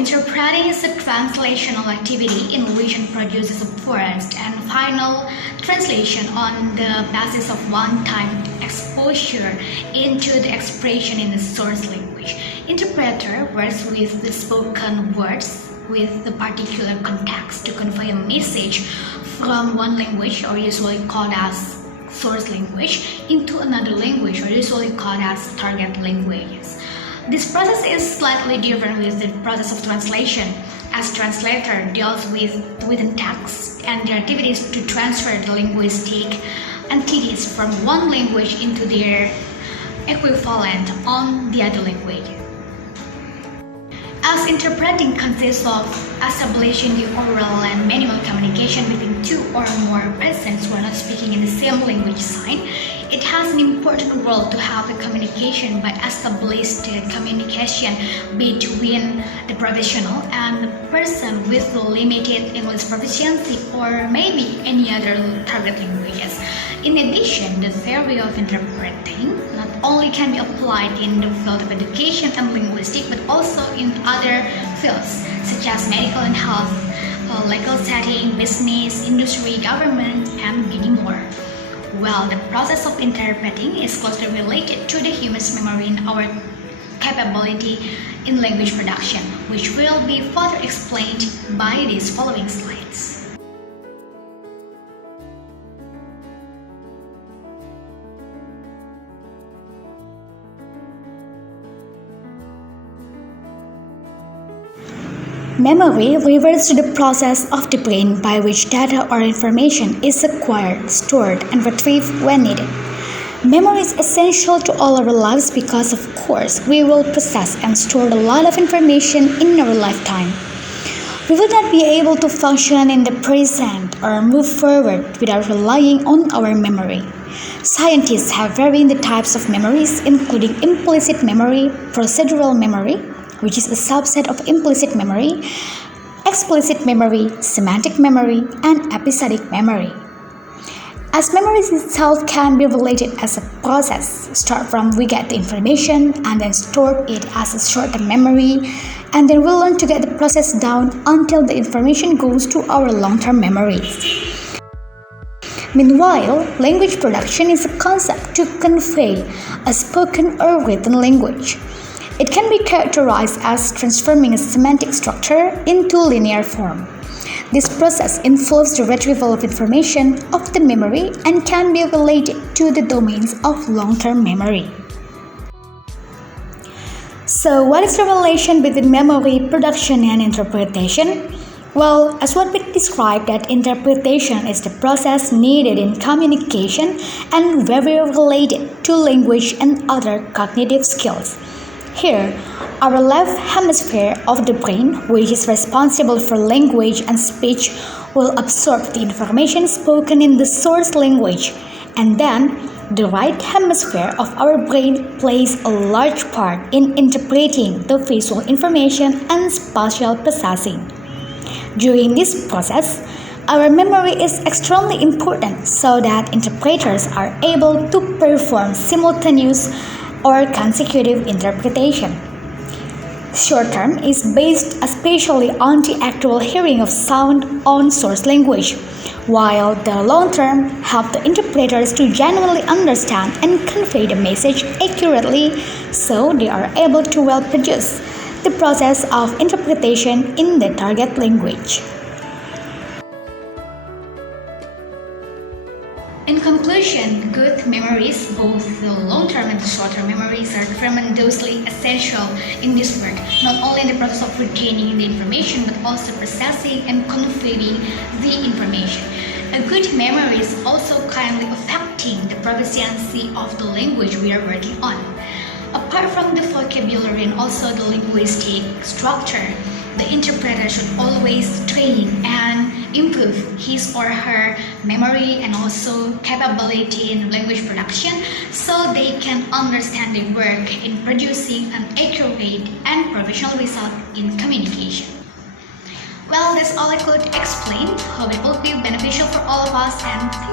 interpreting is a translational activity in which it produces a first and final translation on the basis of one-time exposure into the expression in the source language. Interpreter works with the spoken words with the particular context to convey a message from one language, or usually called as source language, into another language, or usually called as target languages. This process is slightly different with the process of translation, as translator deals with written text and their activities to transfer the linguistic entities from one language into their equivalent on the other language. As interpreting consists of establishing the oral and manual communication between two or more persons who are not speaking in the same language sign, it has an important role to have a communication by establishing the communication between the professional and the person with limited English proficiency or maybe any other target languages. In addition, the theory of interpreting not only can be applied in the field of education and linguistics, but also in other fields such as medical and health, legal setting, business, industry, government, and many more. Well, the process of interpreting is closely related to the human's memory and our capability in language production, which will be further explained by these following slides. Memory refers to the process of the brain by which data or information is acquired, stored, and retrieved when needed. Memory is essential to all our lives because, of course, we will process and store a lot of information in our lifetime. We will not be able to function in the present or move forward without relying on our memory. Scientists have varying the types of memories, including implicit memory, procedural memory, which is a subset of implicit memory, explicit memory, semantic memory, and episodic memory. As memory itself can be related as a process, start from we get the information and then store it as a short-term memory, and then we'll learn to get the process down until the information goes to our long-term memories. Meanwhile, language production is a concept to convey a spoken or written language. It can be characterized as transforming a semantic structure into linear form. This process involves the retrieval of information of the memory and can be related to the domains of long-term memory. So, what is the relation between memory production and interpretation? Well, as what we described, that interpretation is the process needed in communication and very related to language and other cognitive skills. Here, our left hemisphere of the brain, which is responsible for language and speech, will absorb the information spoken in the source language, and then the right hemisphere of our brain plays a large part in interpreting the visual information and spatial processing. During this process, our memory is extremely important so that interpreters are able to perform simultaneous or consecutive interpretation. Short term is based especially on the actual hearing of sound on source language, while the long term help the interpreters to genuinely understand and convey the message accurately so they are able to well produce the process of interpretation in the target language. In conclusion, good memories, both the long-term and the short-term memories, are tremendously essential in this work, not only in the process of retaining the information, but also processing and conveying the information. A good memory is also kindly affecting the proficiency of the language we are working on. Apart from the vocabulary and also the linguistic structure, the interpreter should always train and improve his or her memory and also capability in language production so they can understand the work in producing an accurate and professional result in communication. Well, that's all I could explain. Hope it will be beneficial for all of us, and